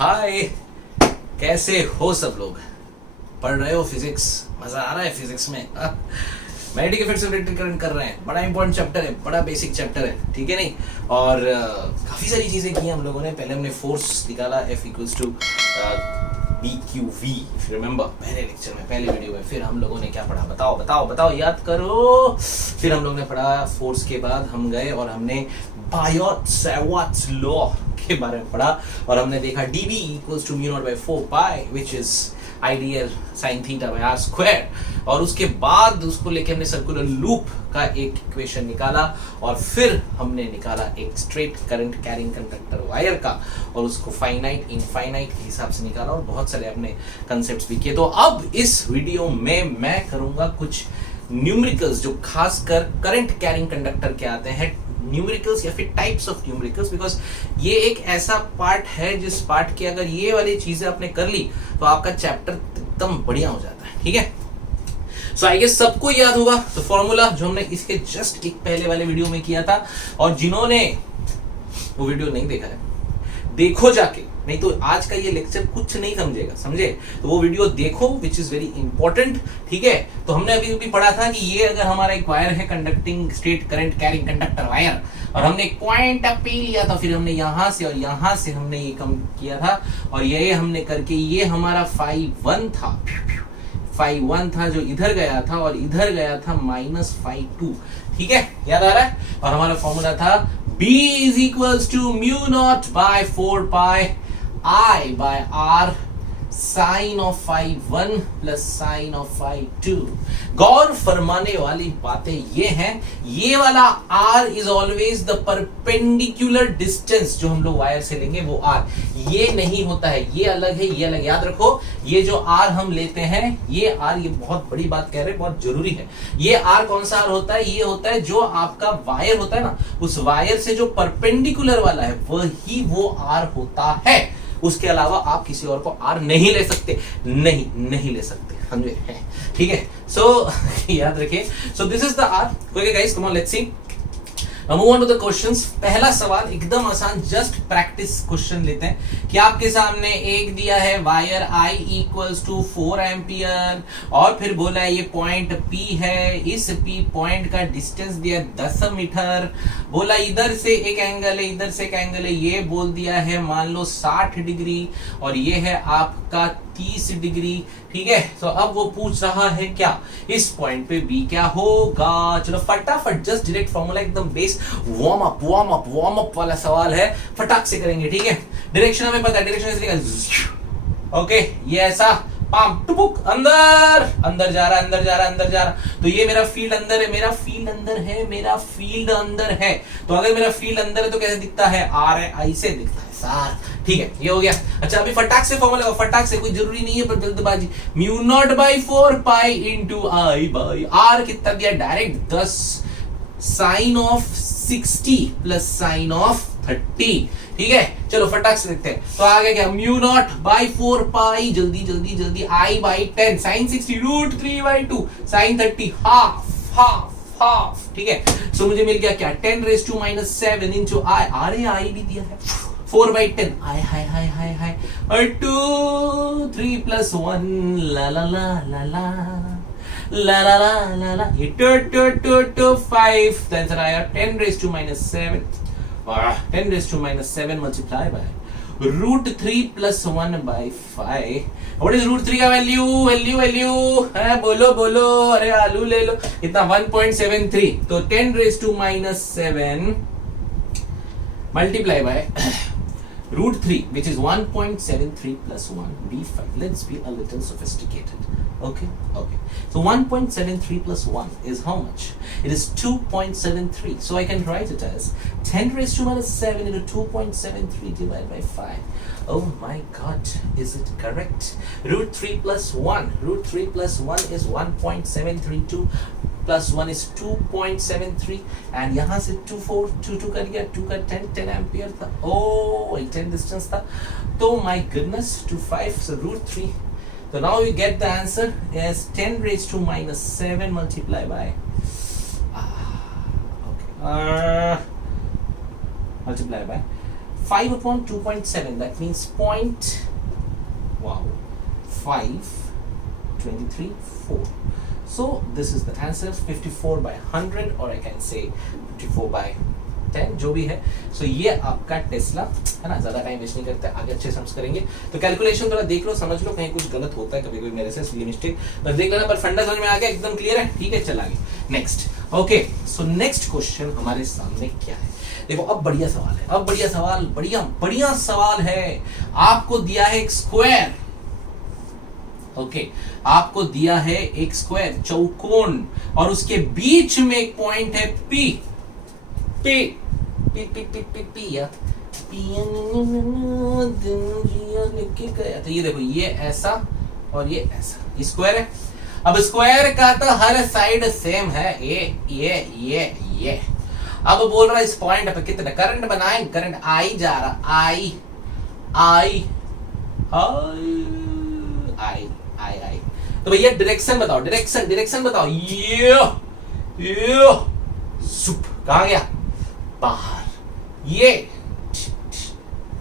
हाय, कैसे हो सब लोग? पढ़ रहे हो फिजिक्स? मजा आ रहा है फिजिक्स में? मैग्नेटिक के फिर से रिलेटेड करंट कर रहे हैं। बड़ा इंपॉर्टेंट चैप्टर है, बड़ा बेसिक चैप्टर है, ठीक है नहीं? और काफी सारी चीजें की हम लोगों ने। पहले हमने फोर्स निकाला, F equals to BQV, remember पहले लेक्चर में, पहले वीडियो में। फिर हम लोगों ने क्या पढ़ा? बताओ बताओ बताओ, याद करो। फिर हम लोगों ने पढ़ा फोर्स के बाद हम गए और हमने बायोट-सैवर्ट्स लॉ के बारे में पढ़ा और हमने देखा dB equals to mu naught by 4 pi which is ideal sine theta by R square. और उसके बाद उसको लेके हमने सर्कुलर लूप का एक इक्वेशन निकाला और फिर हमने निकाला एक straight current carrying conductor wire का और उसको फाइनाइट इनफाइनाइट के हिसाब से निकाला और बहुत सारे अपने कंसेप्ट्स भी किए। तो अब इस वीडियो में मैं करूंगा कुछ न्यूमेरिकल्स जो खासकर करंट कैरिंग कंडक्टर के आते हैं, न्यूमेरिकल्स या फिर टाइप्स ऑफ न्यूमेरिकल्स, बिकॉज ये एक ऐसा पार्ट है जिस पार्ट की अगर ये वाली चीजें आपने कर ली तो आपका चैप्टर एकदम बढ़िया हो जाता है, ठीक है? सो आई गेस सबको याद होगा तो फॉर्मूला जो हमने इसके जस्ट एक पहले वाले वीडियो में किया था। और जिन्होंने वो वीडियो नहीं देखा है, देखो जाके, नहीं तो आज का ये लेक्चर कुछ नहीं समझेगा, समझे? तो वो वीडियो देखो विच इज वेरी इंपॉर्टेंट, ठीक है? तो हमने अभी भी पढ़ा था कि ये अगर हमारा एक वायर है, conducting straight current carrying conductor wire, और हमने एक पॉइंट पे लिया था, फिर हमने यहां से और यहां से हमने ये कम किया था और ये हमने करके ये हमारा φ1 था, φ1 था जो इधर गया था और इधर गया था -φ2, ठीक है? याद आ रहा है? और हमारा फॉर्मूला था B is equals to mu naught by 4 pi I by R sin of φ1 plus sin of φ2। गौर फरमाने वाली बातें ये हैं, ये वाला R is always the perpendicular distance जो हम लोग वायर से लेंगे वो R, ये नहीं होता है, ये अलग है, ये अलग। याद रखो, ये जो R हम लेते हैं, ये R, ये बहुत बड़ी बात कह रहे हैं, बहुत जरूरी है। ये R कौन सा R होता है? ये होता है जो आपका वायर होता है ना, उस वायर से जो परपेंडिकुलर वाला है वही वो R होता है। उसके अलावा आप किसी और को R नहीं ले सकते, नहीं ले सकते, समझे? ठीक है? सो याद रखिए, so this is the R। Okay guys, come on, let's see, move on to the questions. पहला सवाल एकदम आसान, जस्ट प्रैक्टिस क्वेश्चन लेते हैं कि आपके सामने एक दिया है wire I equals to 4 ampere और फिर बोला है ये पॉइंट P है, इस P पॉइंट का डिस्टेंस दिया 10 मीटर, बोला इधर से एक एंगल है, इधर से एक एंगल है, ये बोल दिया है मान लो 60 डिग्री और ये है आपका 30 डिग्री, ठीक है? तो अब वो पूछ रहा है क्या इस पॉइंट पे B क्या होगा। चलो फटाफट, जस्ट डायरेक्ट फॉर्मूला, एकदम बेस वार्म अप वाला सवाल है, फटाक से करेंगे, ठीक है? डायरेक्शन हमें पता है, डायरेक्शन इसलिए ओके, ये ऐसा पाम टुपुक अंदर जा रहा। तो ये मेरा फील्ड अंदर है, मेरा फील्ड अंदर है। तो अगर मेरा फील्ड अंदर है तो कैसे दिखता है? R है, I से दिखता है सार, ठीक है? ये हो गया। अच्छा, अभी फटाक से फॉर्मूला लगाओ, फटाक से, कोई जरूरी नहीं है पर जल्दबाजी। Mu naught by 4 pi into I by R कितना दिया? Direct 10 sine of 60 plus sine of 30, ठीक है? चलो फटाक से देखते हैं। तो आगे क्या? म्यू नॉट बाई 4 पाई, जल्दी I by 10 sine 60 √3 by 2 sine 30 half, ठीक है? सो मुझे मिल गया क्या? 10 raise to -7 into I, I भी दिया है 4 बाई 10, हाय और 2 3 प्लस 1 ला ये 2 5, तो आंसर आया 10 रेज टू -7 और 10 raise to -7 multiply by √3 plus 1 by 5। What is √3 का वैल्यू है? बोलो, अरे आलू ले लो, इतना 1.73, तो 10 raise to -7 multiply by √3 which is 1.73 plus 1 b5. Let's be a little sophisticated. Okay. So 1.73 plus 1 is how much? It is 2.73. So I can write it as 10 raised to -7 into 2.73 divided by 5. Oh my God, is it correct? √3 plus 1 is 1.732 plus 1 is 2.73 and यहाँ से 2 कर गया, 2 का 10 ampere था, 10 distance था, तो my goodness, 2 5, so √3. So now you get the answer as 10 raised to -7 multiplied by multiplied by 5 upon 2.7 that means point, wow, 5 23 4. So this is the answer, 54 by 100 or I can say 54 by 10 जो भी है. So ये आपका Tesla है ना. ज्यादा time waste नहीं करते, आगे अच्छे समझ करेंगे. तो कैलकुलेशन थोड़ा देख लो, समझ लो, कहीं कुछ गलत होता है कभी कभी मेरे से, इसलिए मिस्टेक बस देख लेना, पर फंडा समझ में आ गया, एकदम क्लियर है. ठीक है, चल आगे next. Okay, so next question हमारे सामने क्या है. देखो अब बढ़िया सवाल है, अब बढ़िया सवाल, बढ़िया बढ़िया सवाल है. आपको दिया है एक स्क्वायर. ओके, आपको दिया है एक स्क्वायर चौकोन और उसके बीच में एक पॉइंट है P. P P P P P P या लिख के गया. तो ये देखो, ये ऐसा और ये ऐसा, ये स्क्वायर है. अब स्क्वायर का तो हर साइड सेम है, ये. अब बोल रहा है इस पॉइंट पे कितना करंट बनाए. करंट आई जा रहा, आई आई आई आई आई. तो भैया डायरेक्शन बताओ, डायरेक्शन बताओ. ये सुप कहां गया, बाहर. ये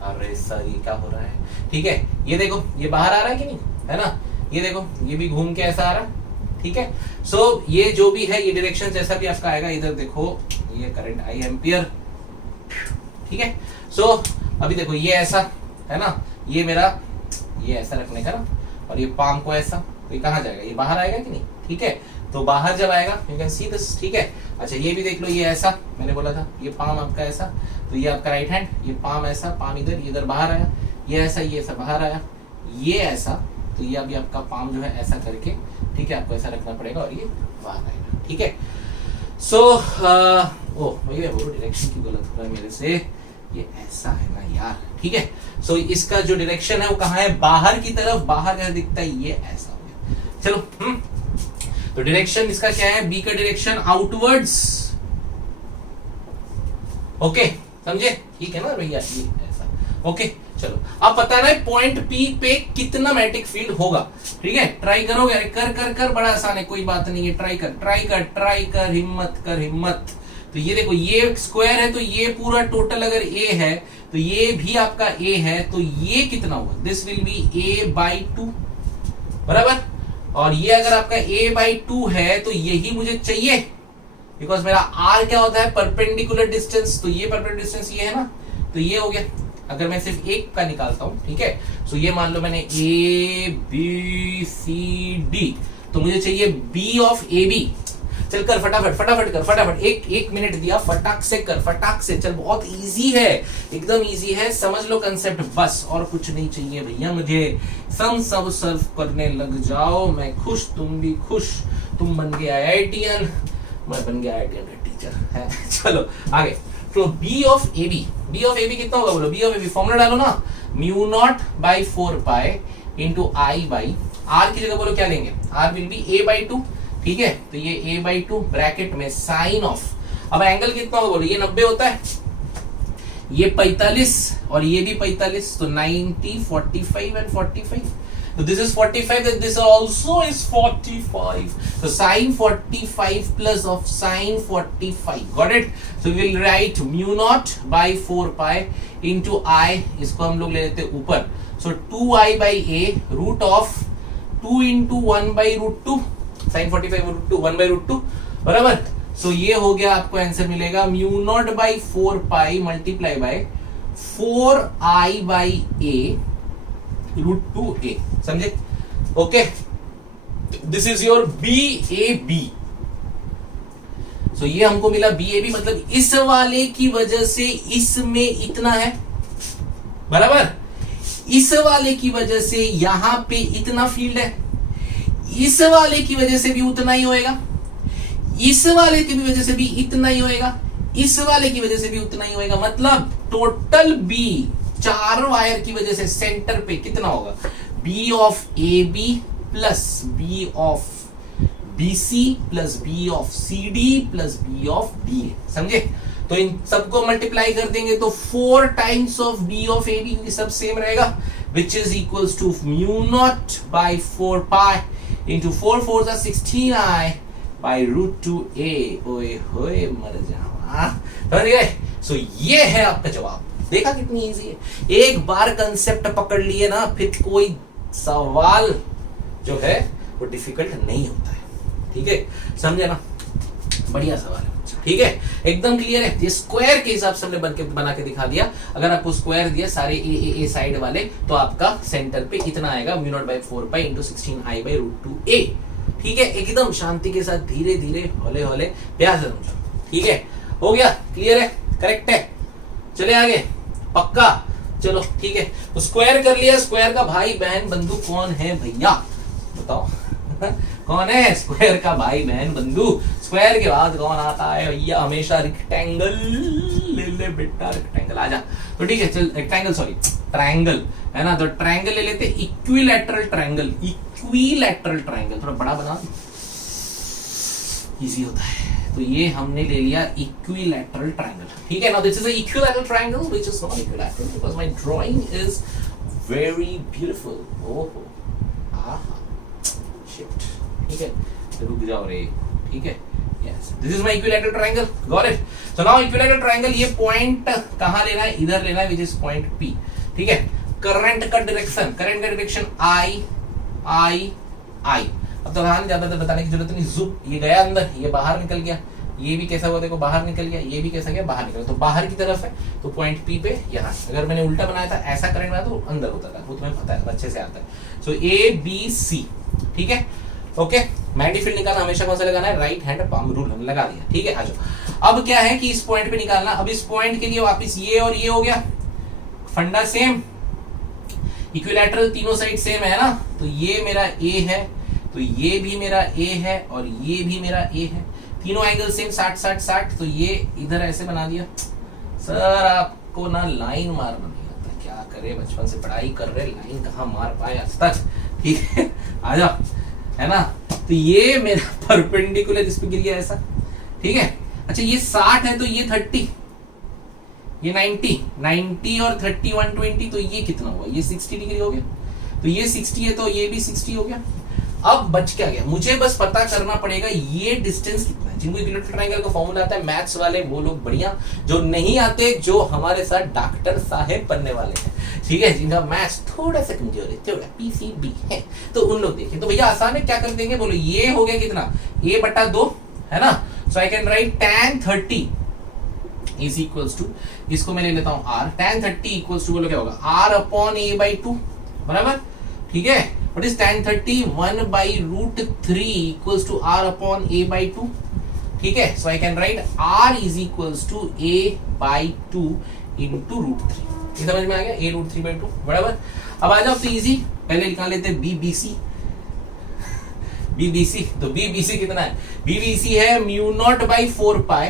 अरे सर ये क्या हो रहा है. ठीक है, ये देखो, ये बाहर आ रहा है कि नहीं, है ना. ये देखो, ये भी घूम के ऐसा आ रहा है. ठीक है, सो ये जो भी है, ये डायरेक्शन जैसा भी आपका आएगा. इधर देखो, ये करंट आई एम्पियर. ठीक है, सो अभी देखो, ये ऐसा है ना, ये मेरा, ये ऐसा रखने का ना, और ये पाम को ऐसा. तो ये कहां जाएगा, ये बाहर आएगा कि नहीं. ठीक है, तो बाहर जब आएगा यू कैन सी दिस. ठीक है, अच्छा ये भी देख लो, ये ऐसा मैंने बोला था, ये पाम आपका ऐसा, तो ये आपका राइट हैंड, ये पाम ऐसा, पाम इधर, ये इधर बाहर आया, ये ऐसा बाहर आया, ये ऐसा. तो ये अभी आपका पाम जो है ऐसा करके, ठीक है, आपको ऐसा रखना पड़ेगा और ये बाहर आएगा. ठीक है, सो भैया वो डायरेक्शन क्यों गलत हो रहा है मेरे से, ये ऐसा है ना यार. ठीक है, सो इसका जो डायरेक्शन है वो कहाँ है, बाहर की तरफ. बाहर कैसे दिखता है, ये ऐसा हो गया. चलो तो डायरेक्शन इसका क्या है, बी का डायरेक्शन आउटवर्ड्स. ओके, समझे. ठीक है ना भैया, ये ऐसा. ओके, चलो अब पता है पॉइंट पी पे कितना मैग्नेटिक फील्ड होगा. ठीक है, ट्राई करोगे, कर बड़ा आसान है, कोई बात नहीं है. ट्राई कर, हिम्मत. तो ये देखो, ये स्क्वायर है, तो ये पूरा टोटल अगर ए है तो ये भी आपका ए है, तो ये कितना हुआ, this will be A by 2, बराबर. और ये अगर आपका a बाई 2 है तो यही मुझे चाहिए, बिकॉज मेरा r क्या होता है, परपेंडिकुलर डिस्टेंस. तो ये परपेंडिकुलर डिस्टेंस ये है ना, तो ये हो गया. अगर मैं सिर्फ एक का निकालता हूं, ठीक है, तो ये मान लो मैंने a b c d, तो मुझे चाहिए b ऑफ ए बी. चल कर फटाफट कर, एक मिनट दिया, फटाक से कर, फटाक से. चल, बहुत इजी है, एकदम इजी है, समझ लो कंसेप्ट, बस और कुछ नहीं चाहिए भैया मुझे. सब सर्व करने लग जाओ, मैं खुश, तुम भी खुश. तुम बन गए IITian, मैं बन गया IITian का टीचर है. चलो आगे. तो B ऑफ ए बी कितना होगा बोलो. B of A B formula डालो ना, mu naught by 4 pi into I by R. की जगह बोलो क्या लेंगे, R will be a by 2. ठीक है, तो ये a बाई 2 ब्रैकेट में साइन ऑफ. अब एंगल कितना होगा बोलो, ये 90 होता है, ये 45 और ये भी 45, तो 90, 45 एंड 45. तो this is 45, then this also is 45. So sin 45 plus of sin 45. Got it? So we will write mu naught by 4 pi into I. इसको हम लोग ले लेते हैं ऊपर. So 2i by a root of 2 into 1 by root 2. sin 45 root 2 1 by root 2, बराबर. सो ये हो गया, आपको आंसर मिलेगा mu naught by 4 pi multiply by 4i by a root 2a. समझे. Okay, this is your BAB. So ये हमको मिला BAB, मतलब इस वाले की वजह से इसमें इतना है, बराबर. इस वाले की वजह से यहां पे इतना फील्ड है, इस वाले की वजह से भी उतना ही होएगा, इस वाले की वजह से भी इतना ही होएगा, इस वाले की वजह से भी उतना ही होएगा. मतलब टोटल B 4 वायर की वजह से सेंटर पे कितना होगा, B of AB plus B of BC plus B of CD plus B of DA. समझे. तो इन सबको मल्टीप्लाई कर देंगे तो 4 times of B of AB, क्योंकि सब सेम रहेगा, which is equals to mu naught by 4 pi into 4 4s are 16i by root 2a. ओए होए मर जाओ. समझ गए. सो ये है आपका जवाब. देखा कितनी इजी है। एक बार कंसेप्ट पकड़ लिए ना, फिर कोई सवाल जो है वो डिफिकल्ट नहीं होता है। ठीक है, समझे ना? बढ़िया सवाल है, ठीक है, एकदम क्लियर है। ये स्क्वायर के हिसाब से हमने बना के दिखा दिया। अगर आपको स्क्वायर दिया सारे ए साइड वाले, तो आपका सेंटर पे इतना आएगा mu naught by 4 pi into 16i by root 2a। ठीक है, एकदम शांति के साथ, धीरे धीरे, हौले हौले, प्यार से समझो। ठीक है, हो गया, क्लियर है, करेक्ट है। चले आगे, पक्का, चलो ठीक है। तो स्क्वायर कर लिया, स्क्वायर का भाई बहन बंधु कौन है भैया, बताओ? कौन है स्क्वायर का भाई बहन बंधु? स्क्वायर के बाद कौन आता है भैया? हमेशा रेक्टेंगल। ले ले बेटा रेक्टेंगल, आजा। तो ठीक है, चल रेक्टेंगल, सॉरी ट्रायंगल, है ना? तो ट्रायंगल ले लेते, इक्विलैटरल ट्रायंगल। इक्विलैटरल ट्रायंगल थोड़ा बड़ा बना, इजी होता है। तो ये हमने ले लिया इक्विलैटरल ट्रायंगल। ठीक है, now this is a equilateral triangle which is not equilateral because my drawing is very beautiful. ओहो, आहा, शिट। ठीक है, तो रुक जाओ रे। ठीक है, yes, this is my equilateral triangle, got it. So now equilateral triangle, ये पॉइंट कहां लेना है? इधर लेना है, व्हिच इज पॉइंट P। ठीक है, करंट का डायरेक्शन, करंट का डायरेक्शन I। अब तो कहां ज्यादा बताने की जरूरत नहीं, जुप, ये गया अंदर, ये बाहर निकल गया, ये भी कैसा हुआ देखो, बाहर निकल गया, ये भी कैसा गया, बाहर निकल गया। तो बाहर की तरफ है, तो पॉइंट P पे यहाँ। अगर मैंने उल्टा बनाया था, ऐसा करंट बनाया तो अंदर होता था, वो तुम्हें पता है, अच्छे से आता है। सो ABC। ठीक है, ओके। मैग्नेटिक फील्ड निकालना हमेशा कौन सा लगाना है? राइट हैंड पाम रूल हमने लगा दिया। ठीक है, आ जाओ। अब क्या है कि इस पॉइंट पे निकालना। अब इस पॉइंट के लिए वापस ये और ये हो गया, फंडा सेम, इक्विलैटरल तीनों साइड सेम है ना। तो ये मेरा A है, तो ये भी मेरा A है, और ये भी मेरा A है। तीनों एंगल सेम 60-60-60। तो ये इधर ऐसे बना दिया। सर आपको ना लाइन मारना नहीं आता, क्या करे, बचपन से पढ़ाई कर रहे, लाइन कहाँ मार पाए आज तक। ठीक है, आ जाओ, है ना? तो ये मेरा परपेंडिकुलर इस पे गिर गया ऐसा। ठीक है, अच्छा ये 60 है, तो ये 30, ये 90 और 30 120, तो ये कितना हुआ? ये 60 डिग्री हो गया। तो ये 60 है, तो ये भी 60 हो गया। अब बच क्या गया? मुझे बस पता करना पड़ेगा ये डिस्टेंस कितना है। जिनको इक्विलैटरल ट्रायंगल का फॉर्मूला आता है, मैथ्स वाले वो लोग बढ़िया, जो नहीं आते, जो हमारे साथ डॉक्टर साहेब बनने वाले हैं, ठीक है, जिनका मैथ्स थोड़ा सा कमजोर है, थोड़ा PCB है, तो उन लोग देखें। तो भैया आसान है, क्या कर देंगे बोलो? ये हो गया कितना? A/2, है ना? So I can write tan 30 is equals to, इसको मैं ले लेता हूं R। tan 30 इक्वल्स टू बोलो क्या होगा? R/A/2, बराबर। ठीक है, what is tan 30? 1/√3 equals to R/A/2। ठीक है, so I can write R is equals to A/2 into √3। ये समझ में आ गया? A√3/2, बराबर। अब आ जाओ, तो इजी, पहले निकाल लेते हैं BBC। तो BBC कितना है? BBC है mu naught by 4 pi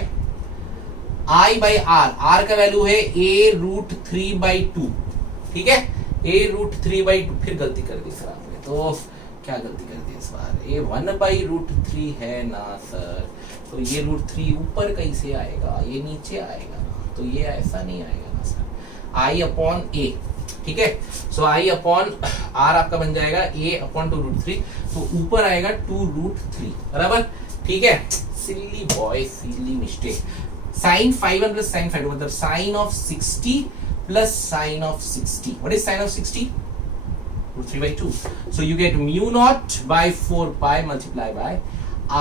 I/R। R का वैल्यू है A√3/2। ठीक है, A√3/2। फिर गलती कर दी सर आपने, तो क्या गलती कर दी इस बार? ये 1/√3 है ना सर, तो ये √3 ऊपर कैसे आएगा? ये नीचे आएगा ना, तो ये ऐसा नहीं आएगा ना सर। I/A, ठीक है। सो I/R आपका बन जाएगा A/2√3, तो ऊपर आएगा 2√3, बराबर। ठीक है, silly boy, silly mistake. sin 5 plus sin 5 मतलब sin of 60 plus sin of 60. What is sin of 60? √3/2. So you get mu naught by 4 pi multiplied by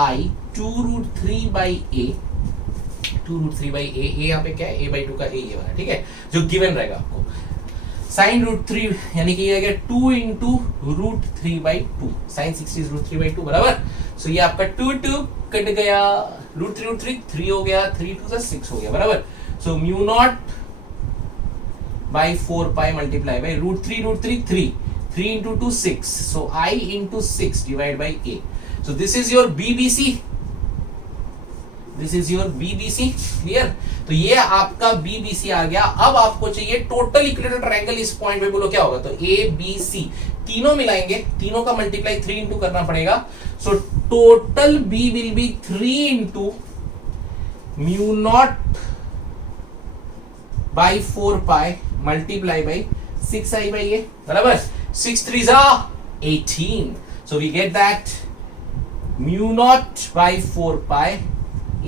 I 2√3/a. 2√3/a, a यहाँ पे क्या है? A/2 का a ये बना, ठीक है, जो गिवन रहेगा आपको। sin √3 यानी कि ये आ गया 2 into √3/2. sin 60 is √3/2, बराबर। So ये आपका 2 कट गया, √3 3 हो गया, 3 2 6 हो गया, बराबर। So mu naught by 4 pi multiply by √3 3 into 2 6, so I into 6 divided by a. So this is your BBC. This is your BBC, clear? तो ये आपका BBC आ गया। अब आपको चाहिए टोटल इक्विलैटरल ट्रायंगल, इस पॉइंट पे बोलो क्या होगा? तो ABC तीनों मिलाएंगे, तीनों का मल्टीप्लाई 3 इंटू करना पड़ेगा। So total B will be 3 into mu naught by 4 pi multiply by 6I/a, बराबर। 6 3s are 18, so we get that mu naught by 4 pi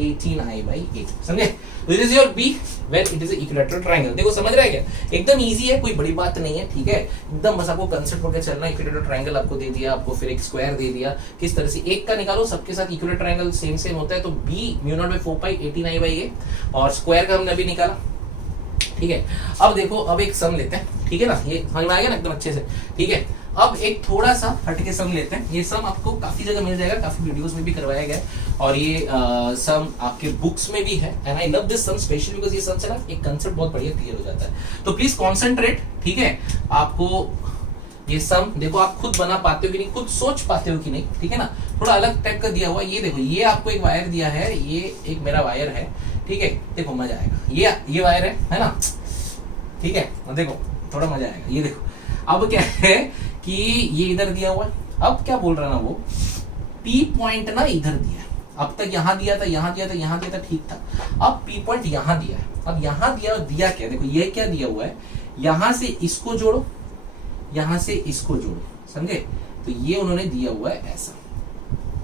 18i/8, समझे? This is your B when it is equilateral triangle. देखो समझ रहा है क्या, एकदम easy है, कोई बड़ी बात नहीं है, ठीक है, एकदम बस आपको कंसेप्ट पकड़ के चलना। इक्विलैटरल ट्रायंगल आपको दे दिया, आपको फिर एक स्क्वायर दे दिया, किस तरह से एक का निकालो, सबके साथ इक्विलैटरल ट्रायंगल सेम सेम होता है, तो b μ0/4 18i/8 और स्क्वायर का हमने अभी निकाला, ठीक है। अब देखो, अब एक सम लेते हैं, ठीक है ना, ये समझ में आ गया ना एकदम अच्छे से, ठीक है। अब एक थोड़ा सा हटके सम लेते हैं, ये सम आपको काफी जगह मिल जाएगा, काफी वीडियोस में भी करवाया गया है, और ये सम आपके बुक्स में भी है, and I love this sum specially because ये सम से ना एक कंसेप्ट बहुत बढ़िया क्लियर हो जाता है। तो प्लीज कॉन्सेंट्रेट, ठीक है। आपको ये सम देखो, आप खुद बना पाते हो कि नहीं, खुद सोच पाते हो कि नहीं, ठीक है ना, थोड़ा अलग टाइप का दिया हुआ। ये देखो, ये आपको एक वायर दिया है, ये एक मेरा वायर है, ठीक है, देखो मजा आएगा, ये वायर है ना, ठीक है, देखो थोड़ा मजा आएगा। ये देखो, अब क्या है कि ये इधर दिया हुआ है, अब क्या बोल रहा ना वो, P पॉइंट ना इधर दिया है, अब तक यहां दिया था, यहां दिया था, यहां दिया था, ठीक था, अब P पॉइंट यहां दिया है। अब यहां दिया क्या, देखो ये क्या दिया हुआ है, यहां से इसको जोड़ो, यहां से इसको जोड़ो, समझे? तो ये उन्होंने दिया हुआ है ऐसा,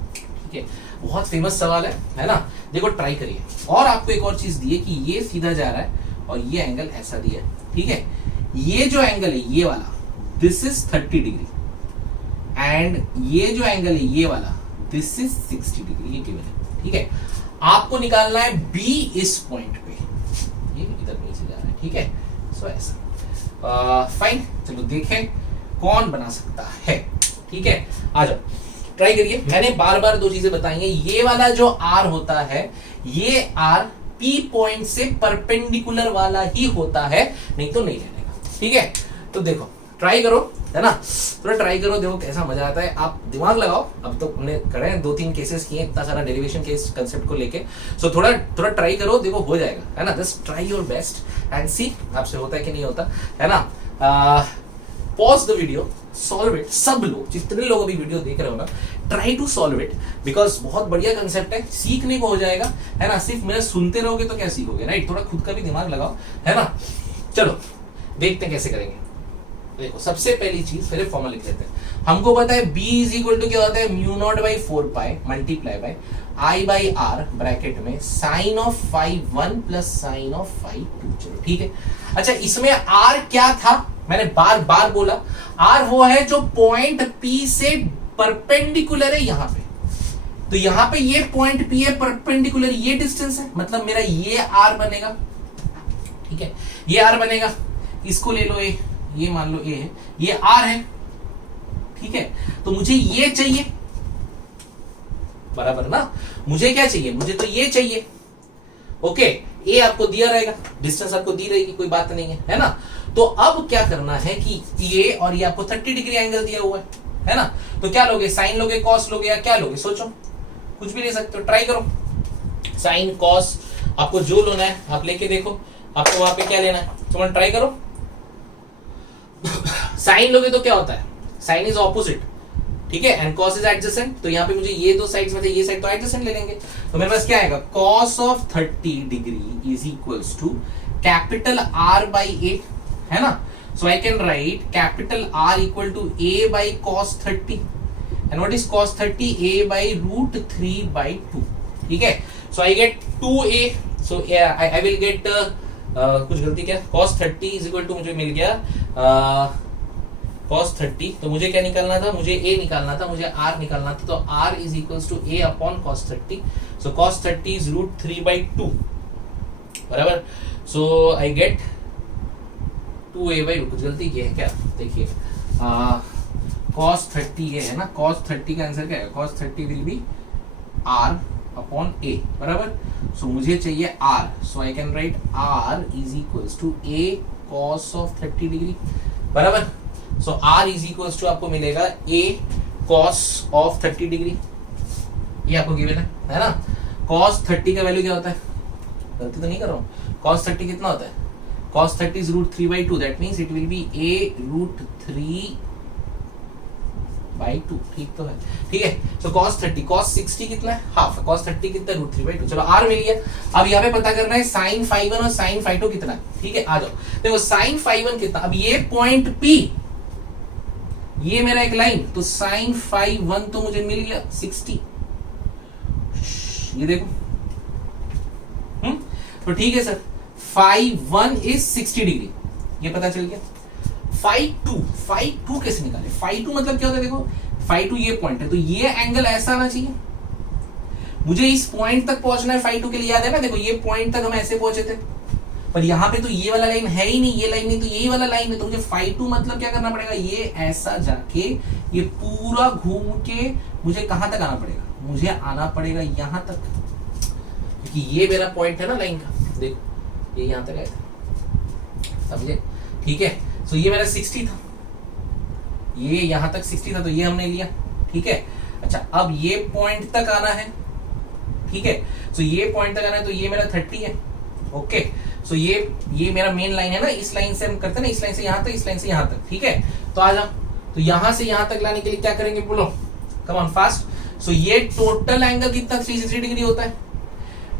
ठीक है, बहुत फेमस सवाल है ना। देखो ट्राई करिए, और आपको एक और चीज दी है कि ये सीधा जा रहा है और ये एंगल ऐसा दिया है, ठीक है। ये जो एंगल है ये वाला, दिस इज 30 डिग्री, एंड ये जो एंगल है ये वाला, दिस इज 60 डिग्री, ये गिवन है, ठीक है। आपको निकालना है बी इस पॉइंट पे, ये इधर नीचे जा रहा है, ठीक है। सो ऐसा, फाइन, चलो देखें कौन बना सकता है, ठीक है, आ जाओ ट्राई करिए। मैंने बार बार दो चीजें बताई हैं, ये वाला जो आर होता है, ये आर P पॉइंट से परपेंडिकुलर वाला ही होता है, नहीं तो नहीं रहेगा, ठीक है। तो देखो ट्राई करो, है ना, थोड़ा ट्राई करो, देखो कैसा मजा आता है, आप दिमाग लगाओ। अब तो हमने करे हैं 2-3 केसेस किए, इतना सारा डेरिवेशन के इस कंसेप्ट को लेके, सो थोड़ा ट्राई करो, देखो हो जाएगा, है ना। Just try your best and see आपसे होता है कि नहीं होता, है ना। Pause the video, solve it, सब लोग, जितने लोग अभी वीडियो देख रहे हो ना, try to solve it, because बहुत बढ़िया कंसेप्ट है, सीखने को हो जाएगा, है ना। सिर्फ मेरा सुनते रहोगे तो क्या सीखोगे, राइट, थोड़ा खुद का भी दिमाग लगाओ, है ना। चलो देखते हैं कैसे करेंगे। देखो सबसे पहली चीज, पहले फॉर्मूला लिख लेते हैं। हमको पता है b इज इक्वल टू क्या होता है, μ0/4 pi multiply by I/r bracket में sine of phi 1 plus sine of phi 2, चलो ठीक है। अच्छा, इसमें r क्या था, मैंने बार बार बोला, r वो है जो पॉइंट P से परपेंडिकुलर है यहां पे, तो यहां पे ये पॉइंट P है परपेंडिकुलर, ये डिस्टेंस है, मतलब मेरा ये r बनेगा, ठीक है, ये r बनेगा, इसको ले लो, ये मान लो a है, ये r है, ठीक है। तो मुझे ये चाहिए, बराबर ना, मुझे क्या चाहिए, मुझे तो ये चाहिए, ओके। ए आपको दिया रहेगा, डिस्टेंस आपको दी रहेगी, कोई बात नहीं है ना। तो अब क्या करना है कि ये और ये आपको 30 डिग्री एंगल दिया हुआ है ना। तो क्या लोगे, साइन लोगे, कॉस लोगे, या क्या लोगे, सोचो, कुछ भी ले सकते हो, ट्राई करो। साइन कॉस आपको जो लेना है आप लेके देखो, आपको वहां पे क्या लेना है, तुम ट्राई करो। साइन लोगे तो क्या होता है, साइन इज ऑपोजिट, ठीक है, एंड कॉस इज एडजेसेंट, तो यहाँ पे मुझे ये दो साइड्स में से ये साइड तो एडजेसेंट ले लेंगे, तो मेरे पास क्या आएगा, cos of 30 degree is equals to capital R by A, है ना। So I can write capital R equal to A by cos 30, and what is cos 30, A by √3/2, ठीक है। So I get 2A, so I will get कुछ गलती क्या, cos 30 is equal to मुझे मिल गया cos 30, तो मुझे क्या निकालना था, मुझे a निकालना था, मुझे r निकालना था, तो r is equals to a upon cos 30, so cos 30 is √3/2, बराबर। सो आई गेट 2a/, कुछ गलती की है क्या, देखिए cos 30 ये है ना, cos 30 का आंसर क्या है, cos 30 will be r upon a, बराबर। सो मुझे चाहिए r, so I can write r is equals to a cos of 30 degree, बराबर। So r is equals to आपको मिलेगा a cos ऑफ 30 डिग्री, ये आपको गिवन है ना। cos 30 का वैल्यू क्या होता है, गलती तो नहीं कर रहा हूँ, cos 30 कितना होता है, cos 30 is √3/2, that means it will be a √3/2, ठीक तो है, ठीक है। so cos 30, cos 60 कितना है, हाफ, cos 30 कितना है, √3/2, चलो r मिल गया। अब यहाँ पे पता करना है sin phi 1 और sin phi 2 कितना है, ठीक है, आ जाओ देखो sin phi 1 कितना, अब ये पॉइंट P, ये मेरा एक लाइन, तो sin phi 1 तो मुझे मिल गया 60, ये देखो तो ठीक है सर, फाई 1 इज 60 डिग्री, ये पता चल गया। फाई 2 कैसे निकाले? फाई 2 मतलब क्या होता है? देखो फाई 2 ये पॉइंट है, तो ये एंगल ऐसा आना चाहिए, मुझे इस पॉइंट तक पहुंचना है फाई 2 के लिए, याद है ना? देखो ये पॉइंट तक हम ऐसे पहुंचे थे, पर यहाँ पे तो ये वाला लाइन है ही नहीं, ये लाइन नहीं तो यही वाला लाइन है, तो मुझे फाई 2 मतलब क्या करना पड़ेगा? ये ऐसा जाके ये पूरा घूम के मुझे कहां तक आना पड़ेगा? मुझे आना पड़ेगा यहां तक, क्योंकि ये मेरा पॉइंट है ना लाइन का, देखो ये यहां तक आया था, समझे? ठीक है, तो ये मेरा 60 था, ये यहां तक 60 था, तो ये हमने लिया, ठीक है। अच्छा, अब ये पॉइंट तक आना है, ठीक है, तो ये पॉइंट तक आना है, तो ये मेरा 30 है, ओके। सो ये मेरा मेन लाइन है ना, इस लाइन से हम करते हैं ना, इस लाइन से यहां तक, इस लाइन से यहां तक, ठीक है। तो आ जाओ, तो यहां से यहां तक लाने के लिए क्या करेंगे, बोलो, कम ऑन फास्ट। सो ये टोटल एंगल कितना 360 डिग्री होता है,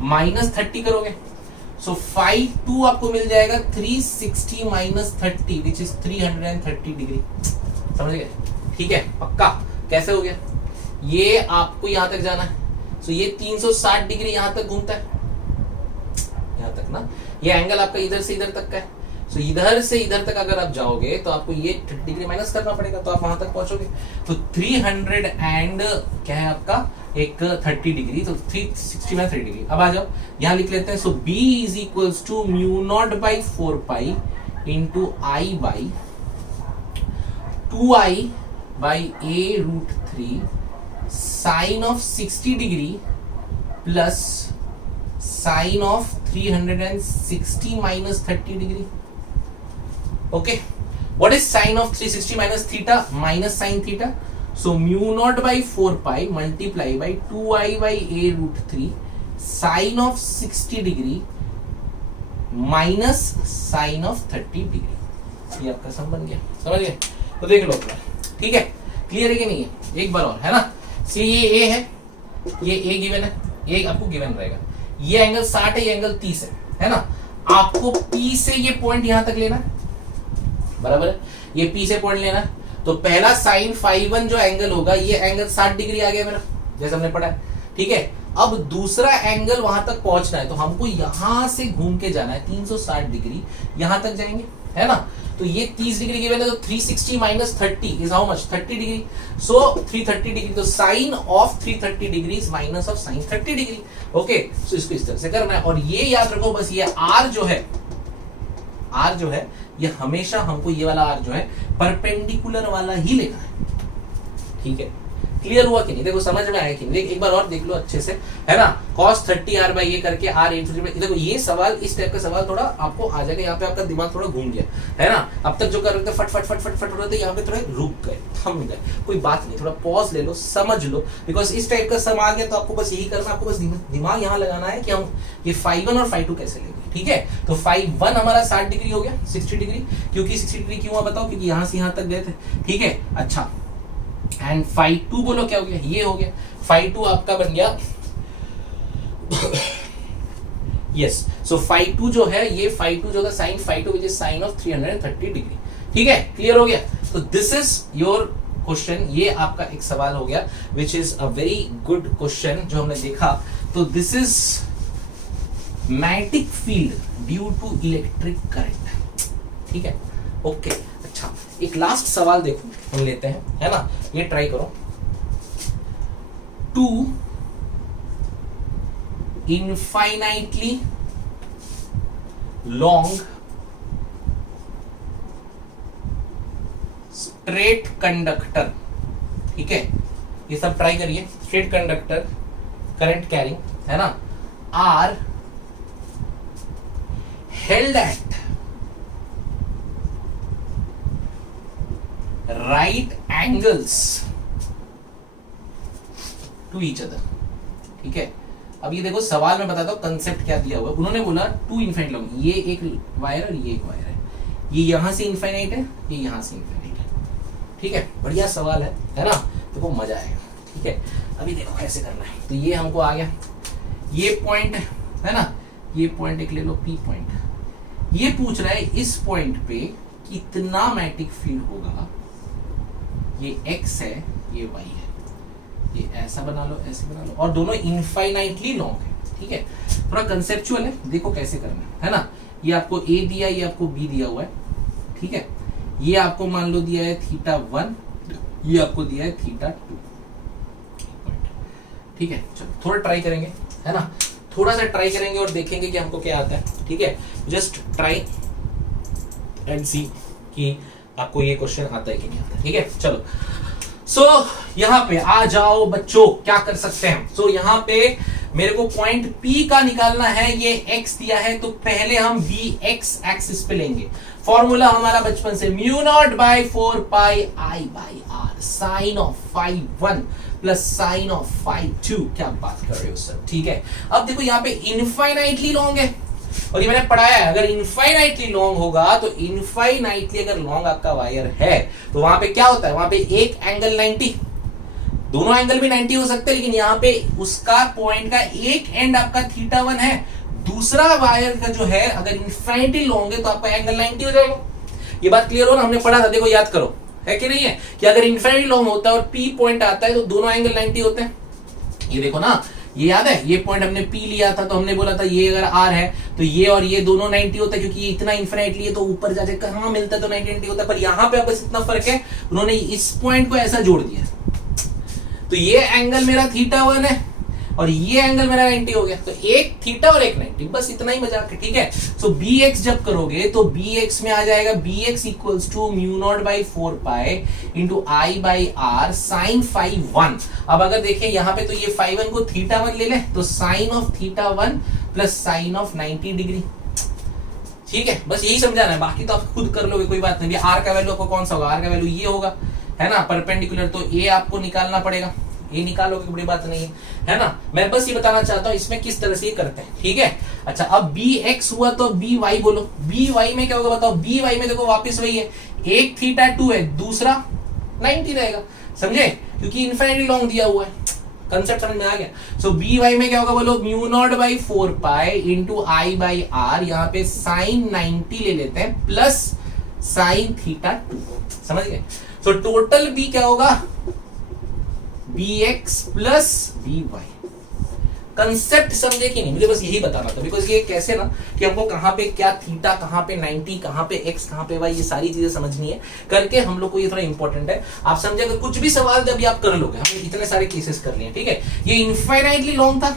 -30 करोगे, सो फाई 2 आपको मिल जाएगा 360 - 30 विच इज 330 डिग्री, समझ गए? ठीक है, पक्का? कैसे हो गया? ये आपको यहां तक जाना है, सो ये 360 डिग्री यहां तक घूमता है, यहां तक ना, ये एंगल आपका इधर से इधर तक का है, सो इधर से इधर तक अगर आप जाओगे तो आपको ये 30 डिग्री माइनस करना पड़ेगा, तो आप वहां तक पहुंचोगे। तो 300 एंड क्या है आपका, एक 30 डिग्री, तो 360 - 30 डिग्री। अब आ जाओ, यहां लिख लेते हैं, so B is equals to μ0/4π into I/2I a√3 sine of 60 degree plus sine of 360 - 30 degree, okay. What is sine of 360 minus theta? Minus sine theta, so μ0/4π multiply by 2I/a√3 sine of 60 degree minus sine of 30 degree, ये आपका सम बन गया, समझ गए? तो देख लो अपना, ठीक है, क्लियर है कि नहीं है? एक बार और, है ना? सी ये ए है, ये ए गिवन है, ये आपको गिवन रहेगा, ये एंगल 60 है, ये एंगल 30 है ना? आपको P से ये पॉइंट यहां तक लेना है, बराबर है? ये P से पॉइंट लेना है, तो पहला साइन फाई 1 जो एंगल होगा, ये एंगल 60 डिग्री आ गया मेरा, जैसे हमने पढ़ा है, ठीक है। अब दूसरा एंगल वहां तक पहुंचना है, तो हमको यहां से घूम के जाना है 360 डिग्री, यहां तक जाएंगे, है ना? तो ये 30 डिग्री गिवन है, तो 360 - 30 is how much? 30 degree, so 330 degree, तो sine of 330 degree is minus of sine 30 degree, okay. So इसको इस तरह से करना है, और ये याद रखो बस, ये R जो है ये हमेशा हमको ये वाला R जो है परपेंडिकुलर वाला ही लेना है, ठीक है? क्लियर हुआ कि नहीं? देखो समझ में आया कि नहीं? एक बार और देख लो अच्छे से, है ना? cos 30R/a करके R × देखो ये सवाल, इस टाइप का सवाल थोड़ा आपको आ जाएगा, यहाँ पे आपका दिमाग थोड़ा घूम गया, है ना? अब तक जो कर रहे थे फट फट फट फट फट हो रहे थे, यहाँ पे थोड़ा रुक गए, थम गए, कोई बात नहीं, थोड़ा पॉज ले लो, समझ लो, बिकॉज इस टाइप का सम आ गया, तो आपको बस यही करना, आपको बस दिमाग यहाँ लगाना है कि हम ये फाई 1 और फाई 2 कैसे लेंगे, ठीक है? तो फाई 1 हमारा 60 डिग्री हो गया, 60 डिग्री, क्योंकि 60 डिग्री क्यों हुआ बताओ? क्योंकि यहाँ से यहाँ तक गए थे, ठीक है? अच्छा, एंड फाई 2 बोलो क्या हो गया? ये हो गया, फाई 2 आपका बन गया यस, सो फाई 2 जो है, ये फाई 2 जो था sine phi 2 which is sine of 330 degree, ठीक है? क्लियर हो गया? तो दिस इज योर क्वेश्चन, ये आपका एक सवाल हो गया which is a very good question जो हमने देखा। तो this is magnetic field due to electric current, ठीक है? ओके, अच्छा, एक लास्ट सवाल देखो हम लेते हैं, है ना? ये ट्राई करो, 2 infinitely long straight conductor, ठीक है? ये सब ट्राई करिए, स्ट्रेट कंडक्टर करंट कैरिंग, है ना? Are held at right angles to each other, ठीक है? अब ये देखो सवाल में बताता हूं कंसेप्ट क्या दिया हुआ है। उन्होंने बोला 2 इनफाइनाइट लॉन्ग, ये एक वायर और ये एक वायर है, ये यहां से इनफाइनाइट है, ये यहां से इनफाइनाइट है, ठीक है? बढ़िया सवाल है ना? देखो मजा आएगा, ठीक है? अभी देखो कैसे करना है। तो ये हमको आ गया, ये पॉइंट है ना, ये पॉइंट एक ले लो, P पॉइंट, ये पूछ रहा है इस पॉइंट पे कितना मैग्नेटिक फील्ड होगा, ये X है, ये Y है, ये ऐसा बना लो, ऐसे बना लो, और दोनों इनफाइनाइटली लॉन्ग है, ठीक है, थोड़ा कंसेप्चुअल है, देखो कैसे करना है ना। ये आपको ए दिया, ये आपको बी दिया हुआ है, ठीक है। ये आपको मान लो दिया है θ1, ये आपको दिया है θ2, ठीक है। चलो थोड़ा ट्राई करेंगे, है ना, थोड़ा सा ट्राई करेंगे और देखेंगे कि हमको क्या आता है, ठीक है। जस्ट ट्राई एंड सी कि आपको ये क्वेश्चन आता है कि नहीं आता, ठीक है। चलो यहाँ पे आ जाओ बच्चों, क्या कर सकते हैं। यहाँ पे मेरे को पॉइंट P का निकालना है, ये x दिया है, तो पहले हम Vx एक्सिस पे लेंगे। फॉर्मूला हमारा बचपन से mu naught by 4 pi I by R sine of phi 1 plus sine of phi 2। क्या बात कर रहे हो सर, ठीक है। अब देखो यहाँ पे इनफाइनाइटली लॉन्ग है, और ये मैंने पढ़ाया है, अगर इनफाइनाइटली लॉन्ग होगा तो इनफाइनाइटली अगर लॉन्ग आपका वायर है तो वहां पे क्या होता है, वहां पे एक एंगल 90, दोनों एंगल भी 90 हो सकते हैं, लेकिन यहाँ पे उसका पॉइंट का एक एंड आपका θ1 है, दूसरा वायर का जो है अगर इनफाइनाइटली लॉन्ग है तो आपका एंगल 90 हो जाएगा। ये बात क्लियर हो ना, हमने पढ़ा था, देखो याद करो, है कि नहीं है, कि अगर इनफाइनाइटली लॉन्ग होता है और P पॉइंट आता है तो दोनों एंगल 90 होते हैं। ये देखो ना, ये याद है, ये पॉइंट हमने P लिया था, तो हमने बोला था ये अगर R है तो ये और ये दोनों 90 होता है, क्योंकि ये इतना इनफाइनाइटली है तो ऊपर जाके कहां मिलता है तो 90 होता है। पर यहाँ पे बस इतना फर्क है, उन्होंने इस पॉइंट को ऐसा जोड़ दिया, तो ये एंगल मेरा θ1 है और ये एंगल मेरा 90 हो गया, तो एक θ और एक 90, बस इतना ही मजाक है, ठीक है। सो Bx जब करोगे तो Bx में आ जाएगा Bx equals to mu naught by 4 pi into I by R sine phi 1। अब अगर देखें यहाँ पे तो ये फाई 1 को θ1 ले ले तो sine of θ1 plus sine of 90 degree, ठीक है। बस यही समझाना है, बाकी तो आप खुद कर लोगे, कोई बात नहीं। R का वैल्यू आपको कौन सा होगा, R का वैल्यू ये होगा, है ना, परपेंडिकुलर, तो A आपको निकालना पड़ेगा, ये निकालोगे, बड़ी बात नहीं है ना। मैं बस ये बताना चाहता हूं इसमें किस तरह से ये करते हैं, ठीक है। अच्छा, अब Bx हुआ तो By बोलो, By में क्या होगा बताओ। By में देखो वापस वही है, एक θ2 है, दूसरा 90 रहेगा, समझे, क्योंकि इनफाइनाइटली लॉन्ग दिया हुआ है, कंसेप्ट समझ में आ गया। सो By में क्या होगा बोलो, mu naught by 4 pi into I by R, यहाँ पे साइन 90 ले लेते हैं प्लस साइन θ2, समझ गए। सो टोटल B क्या होगा, Bx प्लस By। कंसेप्ट समझे कि नहीं, मुझे बस यही बताना था, बिकॉज ये कैसे ना कि हमको कहां पे क्या थीटा, कहां पे 90, कहां पे x, कहां पे y, ये सारी चीजें समझनी है करके हम लोग को, ये थोड़ा इंपॉर्टेंट है। आप समझे, अगर कुछ भी सवाल दे अभी आप कर लोगे, हमने इतने सारे केसेस कर लिए, ठीक है। ये इनफाइनाइटली लॉन्ग था,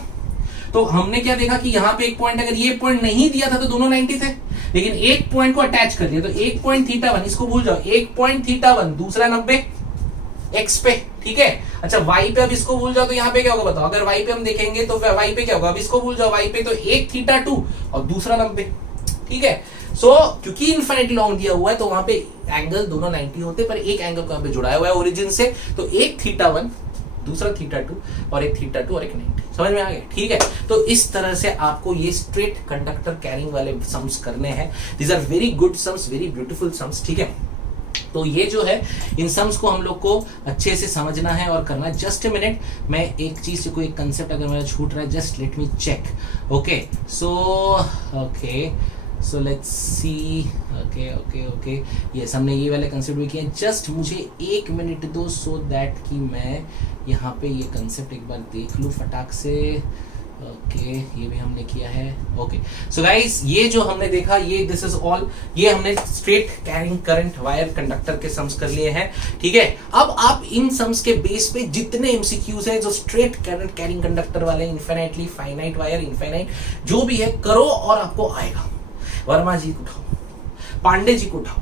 तो हमने क्या देखा कि यहाँ पे एक पॉइंट, अगर ये पॉइंट नहीं दिया था तो दोनों 90 थे, लेकिन एक पॉइंट को अटैच कर दिया, तो एक पॉइंट θ1, इसको भूल जाओ, एक पॉइंट θ1, दूसरा 90 x पे, ठीक है। अच्छा, y पे अब इसको भूल जाओ तो यहाँ पे क्या होगा बताओ, अगर y पे हम देखेंगे तो y पे क्या होगा, अब इसको भूल जाओ, y पे तो एक θ2 और दूसरा 90, ठीक है। सो क्योंकि इनफाइनाइटली लॉन्ग दिया हुआ है तो वहां पे एंगल दोनों 90 होते, पर एक एंगल को यहाँ पे जुड़ाया हुआ है ओरिजिन से, तो एक θ1, दूसरा θ2 और एक θ2 और एक 90, समझ में आ गया, ठीक है। तो इस तरह से आपको ये स्ट्रेट कंडक्टर कैरिंग वाले सम्स करने हैं। These are very good sums, very beautiful sums, ठीक है। तो ये जो है, इन सम्स को हम लोग को अच्छे से समझना है और करना है। जस्ट ए मिनट, मैं एक चीज से, कोई एक कंसेप्ट अगर मेरा छूट रहा है, just let me check. Okay, so let's see, okay, ये हमने ये वाले कंसेप्ट भी किए। जस्ट मुझे 1 मिनट दो, सो दैट कि मैं यहाँ पे ये कंसेप्ट एक बार देख लूँ फटाक से। ओके, ये भी हमने किया है। ओके, सो गाइस, ये जो हमने देखा, ये दिस इज ऑल, ये हमने straight carrying current wire conductor के सम्स कर लिए हैं, ठीक है। अब आप इन सम्स के बेस पे जितने एमसीक्यूज हैं जो स्ट्रेट करंट कैरिंग कंडक्टर वाले, इनफाइनाइटली, फाइनाइट वायर, इनफाइनाइट, जो भी है, करो और आपको आएगा। वर्मा जी को उठाओ, पांडे जी को उठाओ,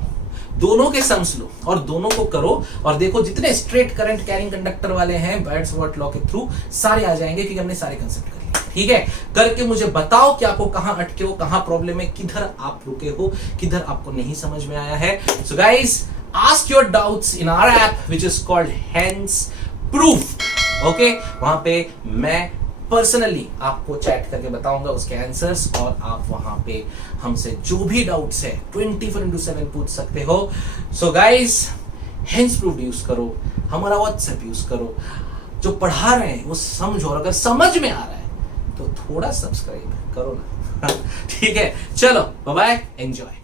दोनों के सम्स लो और दोनों को करो और देखो जितने स्ट्रेट करंट कैरिंग कंडक्टर वाले हैं बैट्स व्हाट लॉ के थ्रू सारे आ जाएंगे, क्योंकि हमने सारे कंसेप्ट कर लिए, ठीक है। करके मुझे बताओ कि आपको कहां अटके हो, कहां प्रॉब्लम है, किधर आप रुके हो, किधर आपको नहीं समझ में आया है। So guys, ask your doubts in our app which is called Hans Proof. Okay, वहां पे मैं पर्सनली आपको चैट करके बताऊंगा उसके आंसर्स, और आप वहां पे हमसे जो भी डाउट्स है 24/7 पूछ सकते हो। So guys, Hans Proof use करो, हमारा व्हाट्सएप यूज करो, जो पढ़ा रहे हैं वो समझो, और अगर समझ में आ रहा है तो थोड़ा सब्सक्राइब करो ना। ठीक है, चलो बाय बाय, एंजॉय।